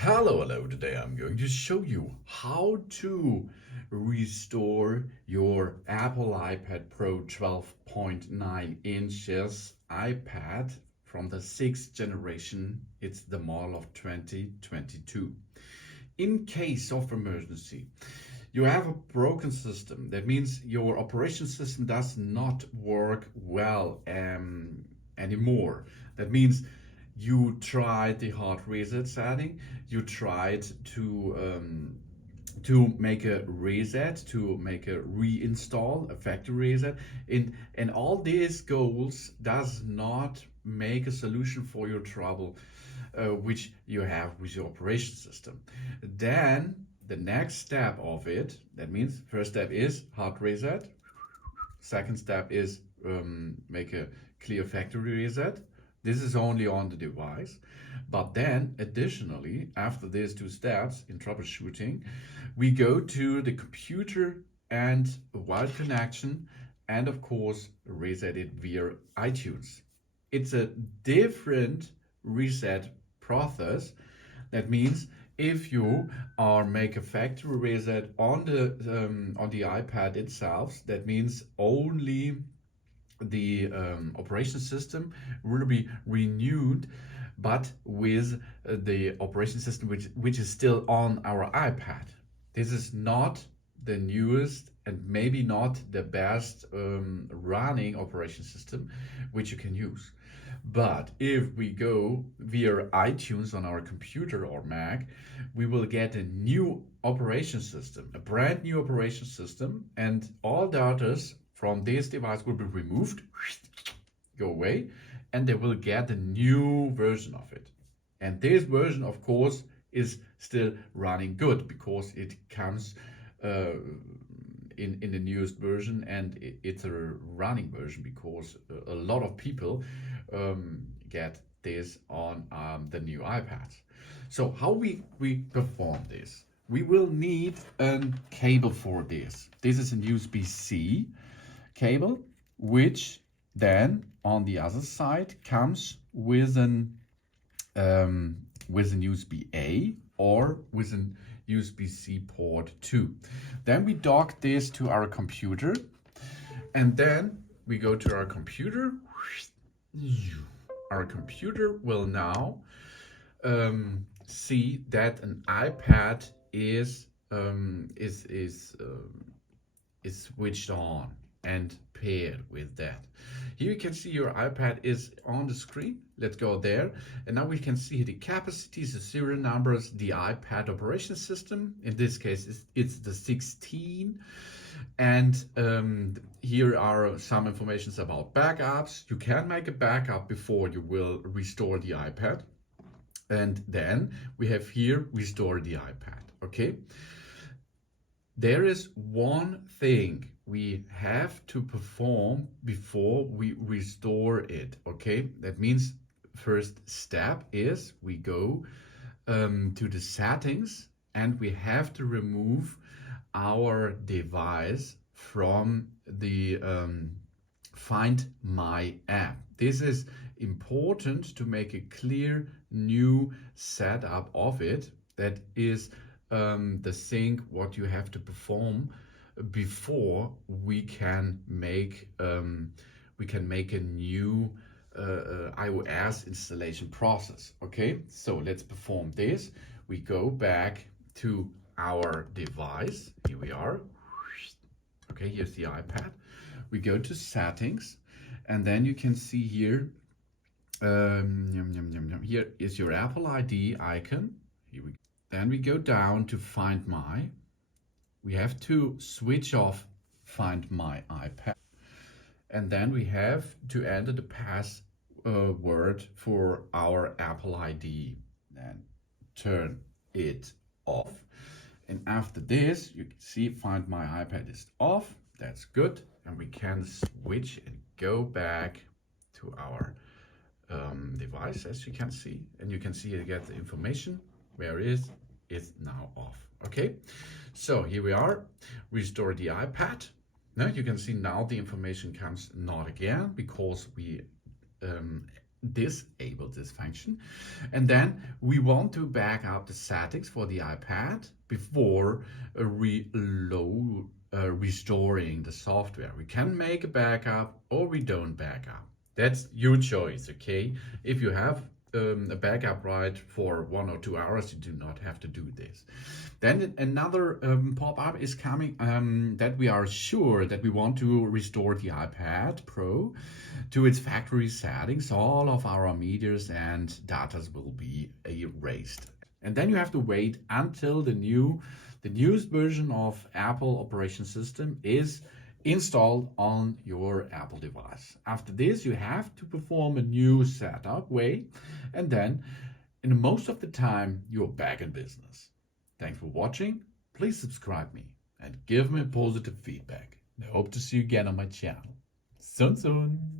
Hello, today I'm going to show you how to restore your Apple iPad Pro 12.9 inches iPad from the 6th generation. It's the model of 2022. In case of emergency, you have a broken system. That means your operation system does not work well anymore. That means you tried the hard reset setting, you tried to make a reset, to make a reinstall, a factory reset, and all these goals does not make a solution for your trouble which you have with your operation system. Then the next step of it, that means first step is hard reset, second step is make a clear factory reset. This is only on the device. But then additionally, after these two steps in troubleshooting, we go to the computer and a wired connection, and of course reset it via iTunes. It's a different reset process. That means if you make a factory reset on the iPad itself, that means only the operation system will be renewed, but with the operation system which is still on our iPad. This is not the newest and maybe not the best running operation system which you can use. But if we go via iTunes on our computer or Mac, we will get a new operation system, a brand new operation system, and all data from this device will be removed, go away, and they will get a new version of it. And this version, of course, is still running good because it comes in the newest version, and it's a running version because a lot of people get this on the new iPads. So how we perform this? We will need a cable for this. This is a USB-C cable, which then on the other side comes with an USB-A or with an USB-C port 2. Then we dock this to our computer, and then we go to our computer. Our computer will now see that an iPad is switched on and paired with that. Here you can see your iPad is on the screen. Let's go there. And now we can see the capacities, the serial numbers, the iPad operation system. In this case, it's the 16. And here are some informations about backups. You can make a backup before you will restore the iPad. And then we have here restore the iPad. Okay. There is one thing we have to perform before we restore it. Okay, that means first step is we go to the settings, and we have to remove our device from the Find My app. This is important to make a clear new setup of it. That is the thing what you have to perform before we can make a new iOS installation process. Okay, so let's perform this. We go back to our device. Here we are. Okay, here's the iPad. We go to settings, and then you can see here here is your Apple ID icon. Here we go. Then we go down to Find My. We have to switch off Find My iPad. And then we have to enter the password for our Apple ID. Then turn it off. And after this, you can see Find My iPad is off. That's good. And we can switch and go back to our device, as you can see. And you can see you get the information. Where is now off. Okay, so here we are. Restore the iPad. Now you can see now the information comes not again because we disable this function. And then we want to back up the settings for the iPad before restoring the software. We can make a backup or we don't back up. That's your choice, okay? If you have a backup right for 1 or 2 hours, you do not have to do this. Then another pop-up is coming that we are sure that we want to restore the iPad Pro to its factory settings. All of our meters and datas will be erased. And then you have to wait until the newest version of Apple operating system is installed on your Apple device. After this, you have to perform a new setup way, and then in most of the time, you're back in business. Thanks for watching. Please subscribe me and give me positive feedback. I hope to see you again on my channel. Soon.